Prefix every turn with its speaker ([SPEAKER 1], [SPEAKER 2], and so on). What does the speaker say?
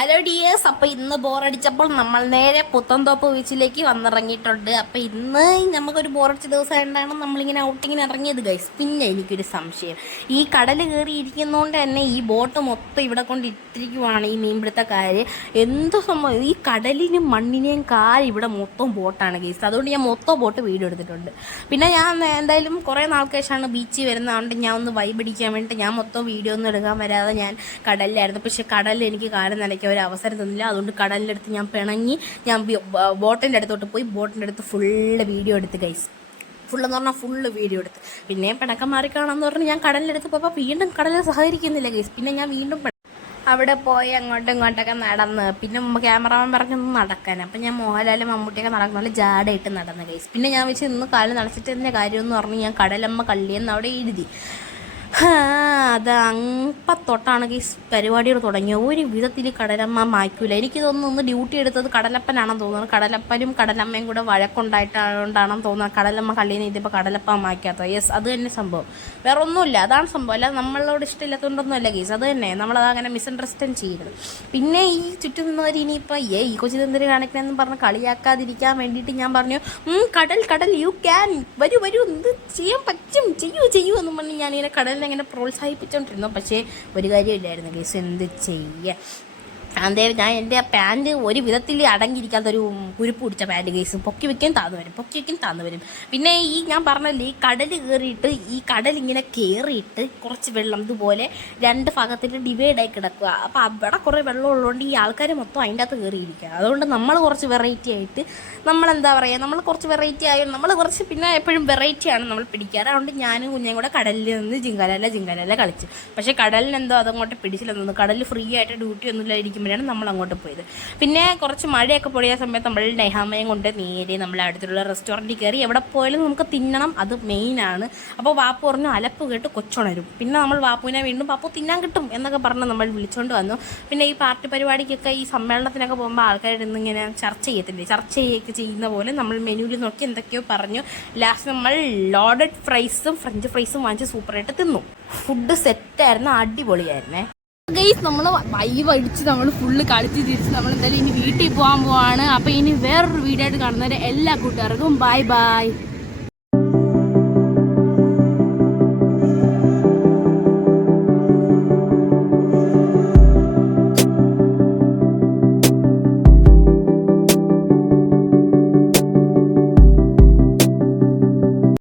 [SPEAKER 1] Hello dears അപ്പൊ ഇന്ന് ബോറടിച്ചപ്പോൾ നമ്മൾ നേരെ പുത്തൻതോപ്പ് ബീച്ചിലേക്ക് വന്നിറങ്ങിയിട്ടുണ്ട്. അപ്പൊ ഇന്ന് നമുക്കൊരു ബോറടിച്ച ദിവസം ആയതുകൊണ്ടാണ് നമ്മളിങ്ങനെ ഔട്ടിങ്ങിന് ഇറങ്ങിയത് ഗൈസ് പിന്നെ എനിക്കൊരു സംശയം. ഈ കടൽ കയറിയിരിക്കുന്നതുകൊണ്ട് തന്നെ ഈ ബോട്ട് മൊത്തം ഇവിടെ കൊണ്ട് ഇട്ടിരിക്കുവാണ് ഈ മീൻപിടുത്തക്കാർ എന്തോ സംഭവം? ഈ കടലിനും മണ്ണിനെയും കാൽ ഇവിടെ മൊത്തം ബോട്ടാണ് ഗൈസ് അതുകൊണ്ട് ഞാൻ മൊത്തം ബോട്ട് വീഡിയോ എടുത്തിട്ടുണ്ട്. പിന്നെ ഞാൻ എന്തായാലും കുറേ നാൾക്ക് ശേഷമാണ് ബീച്ചിൽ വരുന്നതുകൊണ്ട് ഞാൻ ഒന്ന് വൈബടിക്കാൻ വേണ്ടിയിട്ട് ഞാൻ മൊത്തം വീഡിയോ ഒന്നും എടുക്കാൻ വരാതെ ഞാൻ കടലിലായിരുന്നു. പക്ഷേ കടലിൽ എനിക്ക് കാലം നനയ്ക്കാൻ ഒരു അവസരം തന്നില്ല. അതുകൊണ്ട് കടലിന്റെ അടുത്ത് ഞാൻ പിണങ്ങി ഞാൻ ബോട്ടിന്റെ അടുത്തോട്ട് പോയി ബോട്ടിന്റെ അടുത്ത് ഫുള്ള് വീഡിയോ എടുത്ത് ഗൈസ് ഫുള്ളെന്ന് പറഞ്ഞാൽ ഫുള്ള് വീഡിയോ എടുത്ത്. പിന്നെ പിണക്കം മാറിക്കാണെന്ന് പറഞ്ഞ് ഞാൻ കടലിലെടുത്ത് പോയപ്പോൾ വീണ്ടും കടലിൽ സഹകരിക്കുന്നില്ല ഗൈസ് പിന്നെ ഞാൻ വീണ്ടും അവിടെ പോയി അങ്ങോട്ടും ഇങ്ങോട്ടൊക്കെ നടന്ന്. പിന്നെ ക്യാമറമാൻ പറഞ്ഞൊന്ന് നടക്കാൻ. അപ്പം ഞാൻ മോഹൻലാലും മമ്മൂട്ടിയൊക്കെ നടക്കുന്ന പോലെ ജാടയിട്ട് നടന്ന ഗൈസ് പിന്നെ ഞാൻ വെച്ച് ഇന്ന് കാലം നടച്ചിട്ട് എന്റെ കാര്യമെന്ന് പറഞ്ഞ് ഞാൻ കടലമ്മ കള്ളിയെന്ന് അവിടെ എഴുതി. അത് അപ്പത്തൊട്ടാണ് ഈ പരിപാടികൾ തുടങ്ങിയത് ഒരു വിധത്തിൽ കടലമ്മ മായ്ക്കൂല. എനിക്ക് തോന്നുന്നു ഒന്ന് ഡ്യൂട്ടി എടുത്തത് കടലപ്പനാണെന്ന് തോന്നുന്നത് കടലപ്പനും കടലമ്മയും കൂടെ വഴക്കുണ്ടായിട്ടാണെന്ന് തോന്നുന്നത് കടലമ്മ കള്ളിനെ ഇതിപ്പോൾ കടലപ്പ മായ്ക്കാത്ത യെസ് അത് തന്നെ സംഭവം. വേറെ ഒന്നുമില്ല അതാണ് സംഭവം. അല്ല നമ്മളോട് ഇഷ്ടമില്ലാത്തതുകൊണ്ടൊന്നുമല്ല കേസ് അത് തന്നെ. നമ്മളത് അങ്ങനെ മിസ്അണ്ടർസ്റ്റാൻഡ് ചെയ്യരുത്. പിന്നെ ഈ ചുറ്റും നിന്നവർ ഇനിയിപ്പോൾ ഏ ഈ കൊച്ചു എന്തിനു കാണിക്കണമെന്ന് പറഞ്ഞ് കളിയാക്കാതിരിക്കാൻ വേണ്ടിയിട്ട് ഞാൻ പറഞ്ഞു കടൽ കടൽ യു ക്യാൻ വരൂ വരൂ. എന്ത് ചെയ്യാൻ പറ്റും? ചെയ്യൂ ചെയ്യൂ എന്ന് പറഞ്ഞ് ഞാനിങ്ങനെ ഇങ്ങനെ പ്രോത്സാഹിപ്പിച്ചുകൊണ്ടിരുന്നു പക്ഷേ ഒരു കാര്യമില്ലായിരുന്നു. കേസ് എന്ത് ചെയ്യുക അതേ ഞാൻ എന്റെ പാന്റ് ഒരു വിധത്തിൽ അടങ്ങിയിരിക്കാത്തൊരു കുരുപ്പ് പിടിച്ച പാന്റ് കേസ് പൊക്കി വെക്കാൻ താന്നു വരും പൊക്കി വെക്കാൻ താന്നു വരും. പിന്നെ ഈ ഞാൻ പറഞ്ഞല്ലേ ഈ കടൽ കയറിയിട്ട് ഈ കടൽ ഇങ്ങനെ കയറിയിട്ട് കുറച്ച് വെള്ളം ഇതുപോലെ രണ്ട് ഭാഗത്തിൽ ഡിവൈഡായി കിടക്കുക. അപ്പോൾ അവിടെ കുറേ വെള്ളം ഉള്ളതുകൊണ്ട് ഈ ആൾക്കാർ മൊത്തം അതിന്റെ അകത്ത് കയറിയിരിക്കുക അതുകൊണ്ട് നമ്മൾ കുറച്ച് വെറൈറ്റി ആയിട്ട് നമ്മളെന്താ പറയുക നമ്മൾ കുറച്ച് വെറൈറ്റി ആയി നമ്മൾ കുറച്ച് പിന്നെ എപ്പോഴും വെറൈറ്റിയാണ് നമ്മൾ പിടിക്കാറ്. അതുകൊണ്ട് ഞാനും കുഞ്ഞും കൂടെ കടലിൽ നിന്ന് ജിങ്കാലല്ല ജിങ്കാലല്ല കളിച്ചു. പക്ഷേ കടലിന് എന്തോ അതങ്ങോട്ട് പിടിച്ചില്ലെന്നു കടലിൽ ഫ്രീ ആയിട്ട് ഡ്യൂട്ടി ഒന്നും ഇരിക്കുമ്പോഴാണ് നമ്മൾ അങ്ങോട്ട് പോയത്. പിന്നെ കുറച്ച് മഴയൊക്കെ പൊടിയ സമയത്ത് നമ്മൾ നെഹാമയം കൊണ്ട് നേരെ നമ്മൾ അടുത്തുള്ള റെസ്റ്റോറന്റിൽ കയറി എവിടെ പോയാലും നമുക്ക് തിന്നണം. അത് മെയിനാണ് അപ്പോൾ വാപ്പു പറഞ്ഞു അലപ്പ് കേട്ട് കൊച്ചുണരും. പിന്നെ നമ്മൾ വാപ്പുവിനെ വീണ്ടും വാപ്പു തിന്നാൻ കിട്ടും എന്നൊക്കെ പറഞ്ഞ് നമ്മൾ വിളിച്ചുകൊണ്ട് വന്നു. പിന്നെ ഈ പാർട്ടി പരിപാടിക്കൊക്കെ ഈ സമ്മേളനത്തിനൊക്കെ പോകുമ്പോൾ ആൾക്കാരുടെ ഇന്നിങ്ങനെ ചർച്ച ചെയ്യത്തില്ലേ? ചർച്ച ചെയ്യൊക്കെ ചെയ്യുന്ന പോലെ നമ്മൾ മെനുവിൽ നോക്കി എന്തൊക്കെയോ പറഞ്ഞു. ലാസ്റ്റ് നമ്മൾ ലോഡഡ് ഫ്രൈസും ഫ്രഞ്ച് ഫ്രൈസും വാങ്ങിച്ച് സൂപ്പറായിട്ട് തിന്നു. ഫുഡ് സെറ്റായിരുന്നു അടിപൊളിയായിരുന്നേ. ഗൈസ് നമ്മൾ വൈവ് അടിച്ച് നമ്മൾ ഫുള്ള് കളിച്ച് തിരിച്ച് നമ്മൾ എന്തായാലും ഇനി വീട്ടിൽ പോകാൻ പോവാണ്. അപ്പോൾ ഇനി വേറൊരു വീഡിയോ ആയിട്ട് കാണുന്നവരെ എല്ലാ കൂട്ടുകാർക്കും ബൈ ബൈ